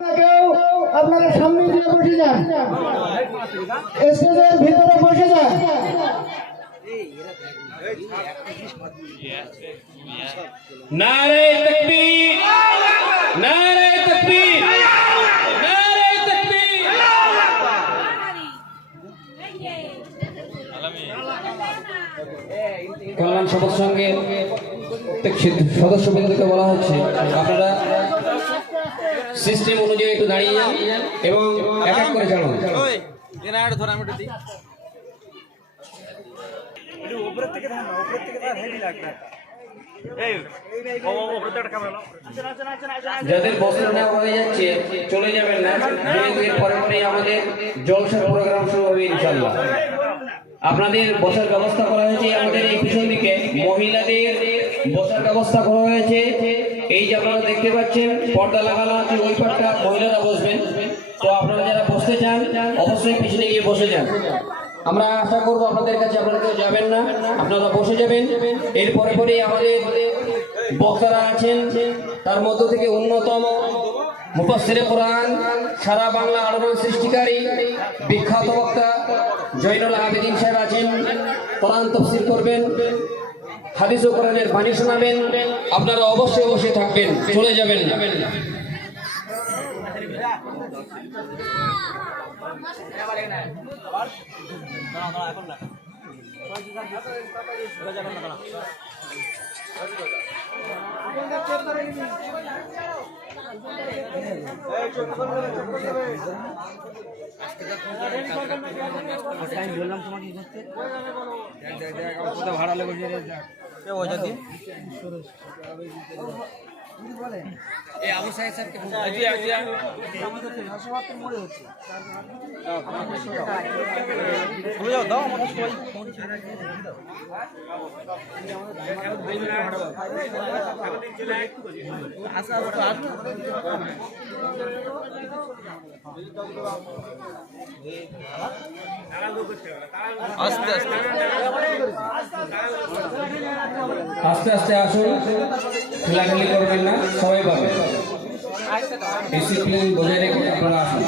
কেউ আপনারা সামনে দিয়ে বসে যান, স্টেজের ভিতরে বসে যান। নারে তাকবীর, নারে তাকবীর, নারে তাকবীর। কল্যাণ সভার সঙ্গে সদস্যবৃন্দকে বলা হচ্ছে আপনারা সিস্টেম অনুযায়ী একটু দাঁড়িয়ে যান এবং এক এক করে চালান। যাদের বস্ত্র নেওয়া হয়ে যাচ্ছে চলে যাবেন না, যেহেতু এর পরে আমাদের জলসার প্রোগ্রাম শুরু হবে ইনশাআল্লাহ। আপনাদের বসার ব্যবস্থা করা হয়েছে আমাদের এই পিছন দিকে, মহিলাদের বসার ব্যবস্থা করা হয়েছে। এই যে আপনারা দেখতে পাচ্ছেন পর্দা লাগানো আছে, ওই পাশটা মহিলারা বসবেন। তো আপনারা যারা বসতে চান অবশ্যই পিছনে গিয়ে বসে যান। আমরা আশা করবো আপনাদের কাছে আপনারা কেউ যাবেন না, আপনারা বসে যাবেন। এর পরে আমাদের বক্তারা আছেন, তার মধ্য থেকে অন্যতম মুফাসসিরে কোরআন, সারা বাংলা আলোড়ন সৃষ্টিকারী বিখ্যাত বক্তা জয়নুল আবেদিন সাহেব আছেন। কোরআন তাফসীর করবেন, হাদিস ও কোরআনের বাণী শোনাবেন। আপনারা অবশ্যই বসে থাকবেন, চলে যাবেন না। ভাড়া লেগে আবু সাহেব স্যারকে দাও আস্তে আস্তে আস্তে আসুন, খেলাখেলি করবেন না, সবাই পাবেন। ডিসিপ্লিন বজায় রেখে আপনারা আসুন।